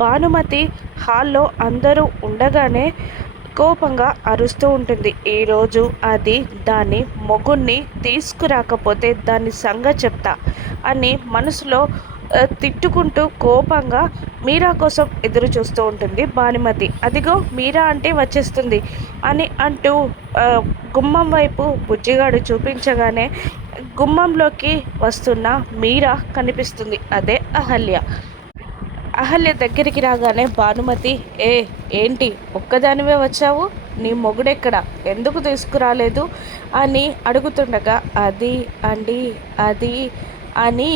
భానుమతి హాల్లో అందరూ ఉండగానే కోపంగా అరుస్తూ ఉంటుంది. ఈరోజు అది దాని మొగుణ్ణి తీసుకురాకపోతే దాని సంగతి చెప్తా అని మనసులో తిట్టుకుంటూ కోపంగా మీరా కోసం ఎదురు చూస్తూ ఉంటుంది భానుమతి. అదిగో మీరా అంటే వచ్చేస్తుంది అని అంటూ గుమ్మం వైపు బుజ్జిగాడు చూపించగానే గుమ్మంలోకి వస్తున్న మీరా కనిపిస్తుంది. అదే అహల్య. అహల్య దగ్గరికి రాగానే భానుమతి, ఏంటి ఒక్కదానివే వచ్చావు? నీ మొగుడెక్కడ? ఎందుకు తీసుకురాలేదు అని అడుగుతుండగా అది అండి అది అని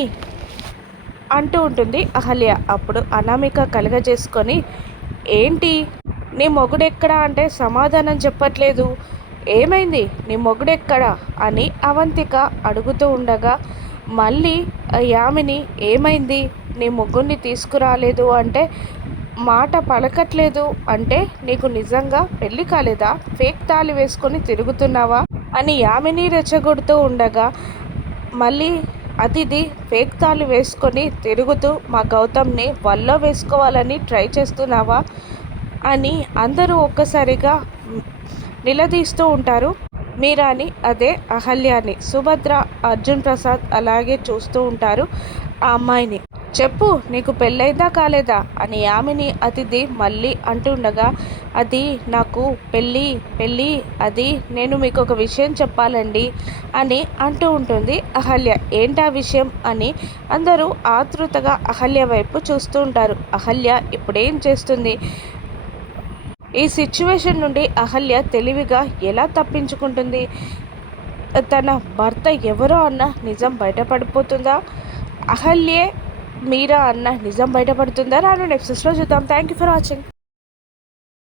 అంటూ ఉంటుంది అహల్య. అప్పుడు అనామిక కలగజేసుకొని, ఏంటి నీ మొగుడెక్కడా అంటే సమాధానం చెప్పట్లేదు, ఏమైంది నీ మొగుడెక్కడా అని అవంతిక అడుగుతూ ఉండగా మళ్ళీ యామిని ఏమైంది నీ మొగుడిని తీసుకురాలేదు అంటే మాట పలకట్లేదు అంటే నీకు నిజంగా పెళ్ళి కాలేదా, ఫేక్ తాళి వేసుకొని తిరుగుతున్నావా అని యామిని రెచ్చగొడుతూ ఉండగా మళ్ళీ అతిథి ఫేక్ తాళి వేసుకొని తిరుగుతూ మా గౌతమ్ని వల్లో వేసుకోవాలని ట్రై చేస్తున్నావా అని అందరూ ఒక్కసారిగా నిలదీస్తూ ఉంటారు. మీరాని, అదే అహల్యాని. సుభద్ర, అర్జున్ ప్రసాద్ అలాగే చూస్తూ ఉంటారు ఆ అమ్మాయిని. చెప్పు, నీకు పెళ్ళైందా కాలేదా అని యామిని అతిథి మళ్ళీ అంటుండగా అది నాకు పెళ్ళి అది నేను మీకు ఒక విషయం చెప్పాలండి అని అంటూ ఉంటుంది అహల్య. ఏంటా విషయం అని అందరూ ఆతృతగా అహల్య వైపు చూస్తూ ఉంటారు. అహల్య ఇప్పుడేం చేస్తుంది? ఈ సిచ్యువేషన్ నుండి అహల్య తెలివిగా ఎలా తప్పించుకుంటుంది? తన భర్త ఎవరో అన్న నిజం బయటపడిపోతుందా? అహల్యే మీరా అన్న నిజం బయటపడుతుందా? రాను నెక్స్ట్లో చూద్దాం. Thank you for watching.